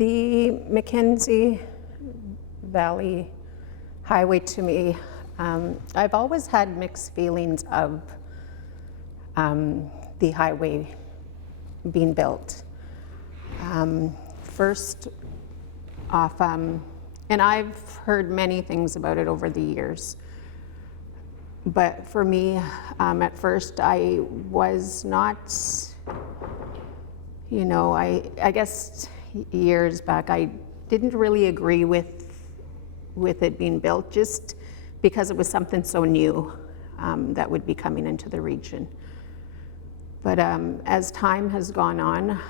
The Mackenzie Valley Highway, to me, I've always had mixed feelings of the highway being built. First off, and I've heard many things about it over the years, but for me, at first I was not, I guess years back, I didn't really agree with it being built, just because it was something so new that would be coming into the region. But as time has gone on,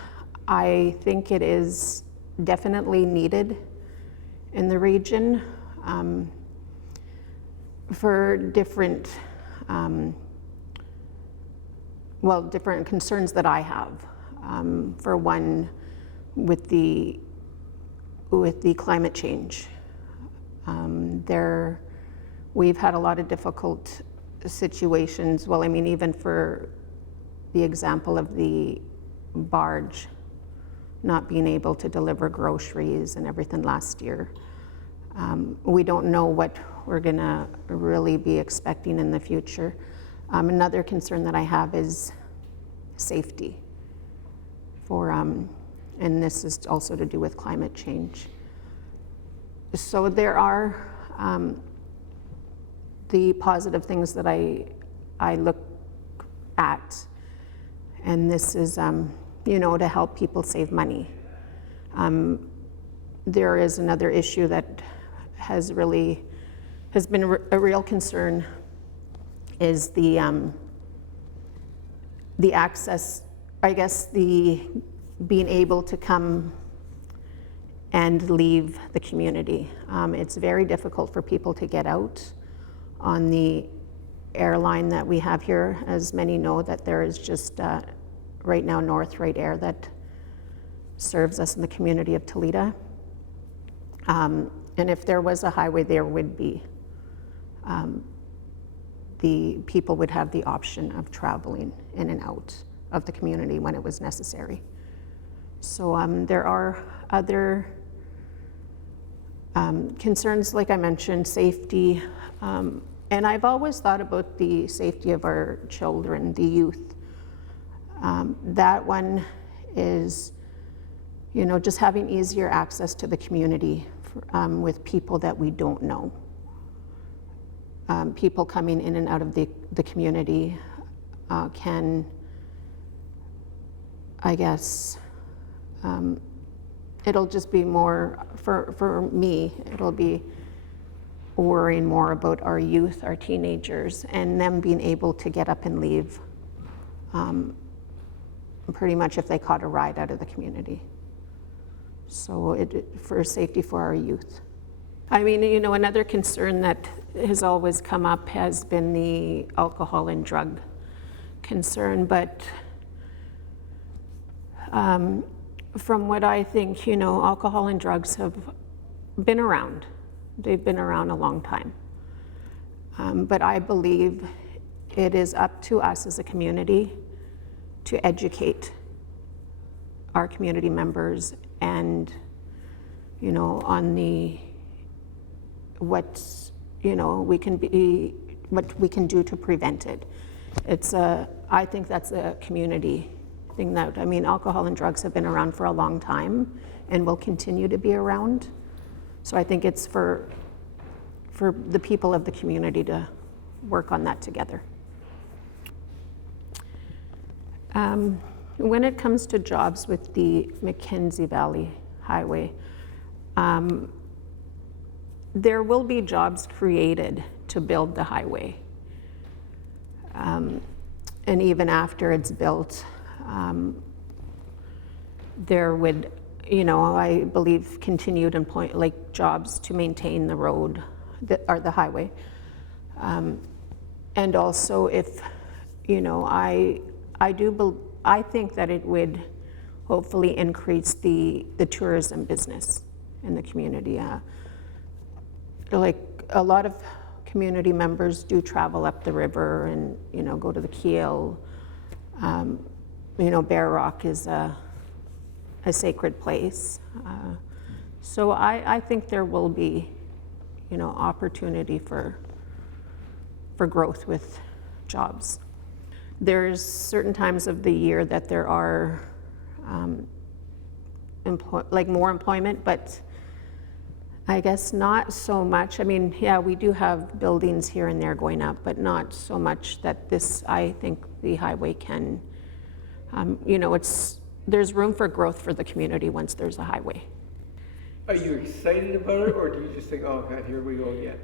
I think it is definitely needed in the region for different, different concerns that I have. For one, with the climate change. We've had a lot of difficult situations. Well, I mean, even for the example of the barge not being able to deliver groceries and everything last year. We don't know what we're gonna really be expecting in the future. Another concern that I have is safety and this is also to do with climate change. So there are the positive things that I look at, and this is to help people save money. There is another issue that has been a real concern, is the access, I guess, the being able to come and leave the community. It's very difficult for people to get out on the airline that we have here. As many know, that there is just right now North Right Air that serves us in the community of Tulita. And if there was a highway, there would be, the people would have the option of traveling in and out of the community when it was necessary. So there are other concerns, like I mentioned, safety, and I've always thought about the safety of our children, the youth. That one is, just having easier access to the community with people that we don't know. People coming in and out of the community can, I guess, it'll just be more, for me, it'll be worrying more about our youth, our teenagers, and them being able to get up and leave pretty much if they caught a ride out of the community. So for safety for our youth. I mean, another concern that has always come up has been the alcohol and drug concern, but from what I think, alcohol and drugs have been around. They've been around a long time. But I believe it is up to us as a community to educate our community members and, on what we can do to prevent it. I think that's a community thing that, alcohol and drugs have been around for a long time and will continue to be around. So I think it's for the people of the community to work on that together. When it comes to jobs with the Mackenzie Valley Highway, there will be jobs created to build the highway. And even after it's built, there would, I believe, continued jobs to maintain the road, or the highway. And also, if, I think that it would hopefully increase the tourism business in the community. Like a lot of community members do travel up the river and, go to the Keel. Bear Rock is a sacred place. So I think there will be, opportunity for growth with jobs. There's certain times of the year that there are more employment, but I guess not so much. I mean, yeah, we do have buildings here and there going up, but not so much that I think the highway can, there's room for growth for the community once there's a highway. Are you excited about it, or do you just think, oh God, here we go again?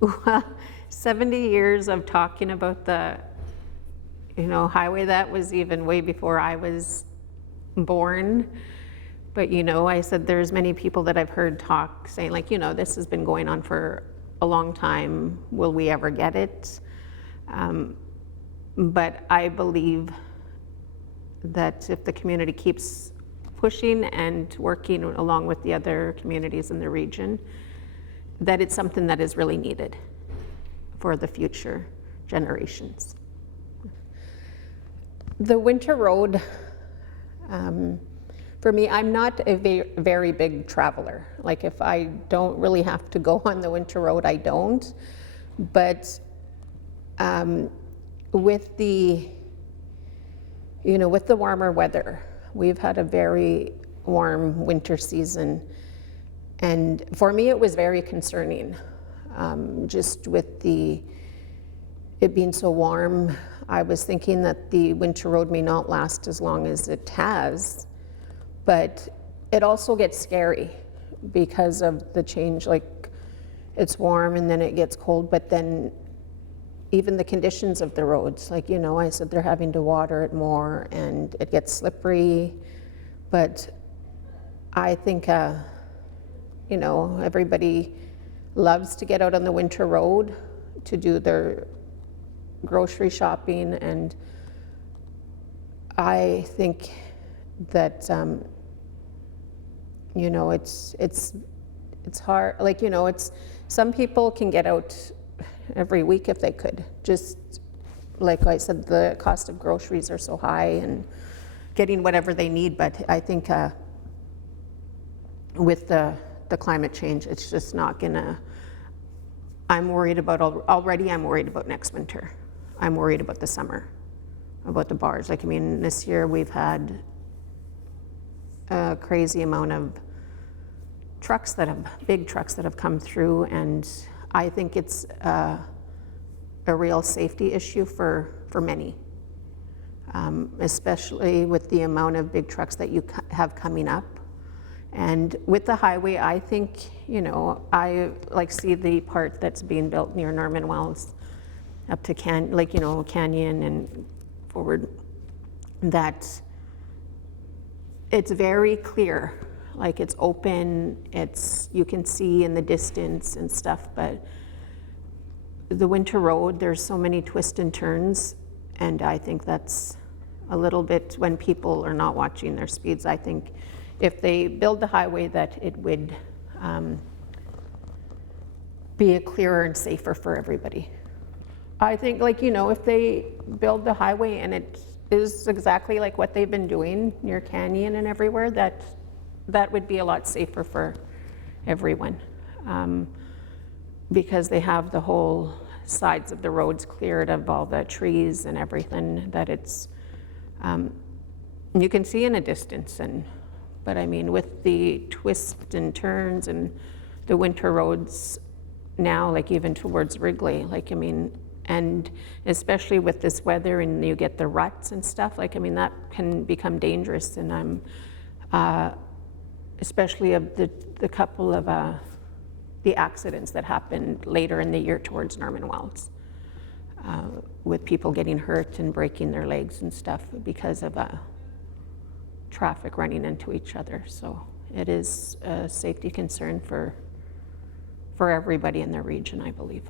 Well, 70 years of talking about the, highway, that was even way before I was born. But, I said there's many people that I've heard talk saying like, this has been going on for a long time. Will we ever get it? But I believe that if the community keeps pushing and working along with the other communities in the region, that it's something that is really needed for the future generations. The winter road, for me, I'm not a very big traveler. Like if I don't really have to go on the winter road, I don't. But with the warmer weather, we've had a very warm winter season. And for me, it was very concerning. Just with it being so warm, I was thinking that the winter road may not last as long as it has. But it also gets scary because of the change, like it's warm and then it gets cold, but then even the conditions of the roads, like, I said they're having to water it more and it gets slippery. But I think, everybody loves to get out on the winter road to do their grocery shopping. And I think that, it's hard, like, some people can get out every week if they could. Just like I said, the cost of groceries are so high and getting whatever they need. But I think with the climate change, it's just not gonna, I'm worried about next winter. I'm worried about the summer, about the bars. Like, this year we've had a crazy amount of big trucks that have come through, and I think it's a real safety issue for many, especially with the amount of big trucks that you have coming up. And with the highway, I think, I see the part that's being built near Norman Wells up to Canyon and forward, that it's very clear. Like it's open, you can see in the distance and stuff, but the winter road, there's so many twists and turns, and I think that's a little bit when people are not watching their speeds. I think if they build the highway, that it would be a clearer and safer for everybody. I think if they build the highway and it is exactly like what they've been doing near Canyon and everywhere, that would be a lot safer for everyone, because they have the whole sides of the roads cleared of all the trees and everything that it's, you can see in a distance. But with the twists and turns and the winter roads now, like even towards Wrigley, and especially with this weather and you get the ruts and stuff, that can become dangerous. And I'm, especially of the couple of the accidents that happened later in the year towards Norman Wells, with people getting hurt and breaking their legs and stuff because of traffic running into each other. So it is a safety concern for everybody in the region, I believe.